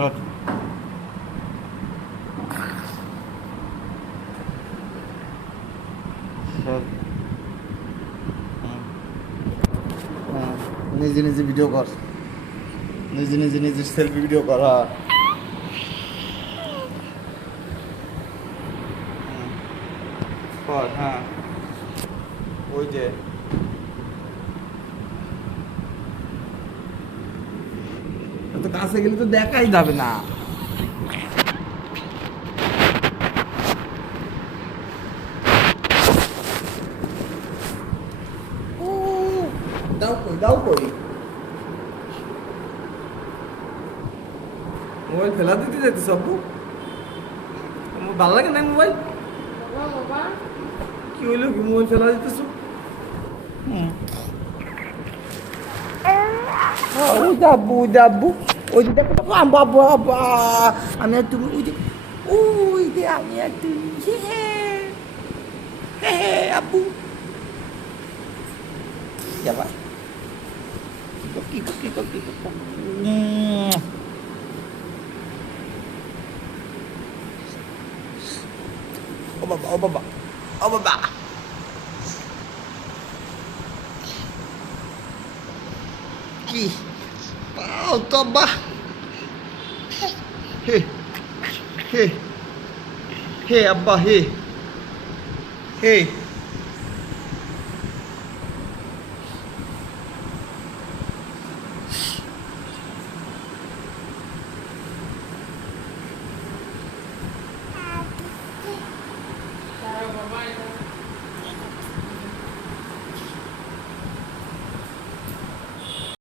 ধর নিজে নিজে ভিডিও কর, নিজে নিজে নিজের সেলফি ভিডিও কর। কর, হ্যাঁ ওই যে তো কাছে গেলে তো দেখাই যাবে না। দাও কই, দাও কই, মোবাইল ফেলা দিতে যেতে সব্বু ভালো লাগে না মোবাইল। কি হইলো, কি মোবাইল ফেলা দিতেছ? ওই দাব্বু, ওই দাব্বু, ওই যে দেখো বাবা, আমি আর তুমি, ওই যে ওই যে আমি আর তুমি, আব্বু যাবা কি ও বাবা, ও বাবা, ও বাবা, কি পাও তো বা, হে হে হে আব্বা, হে হে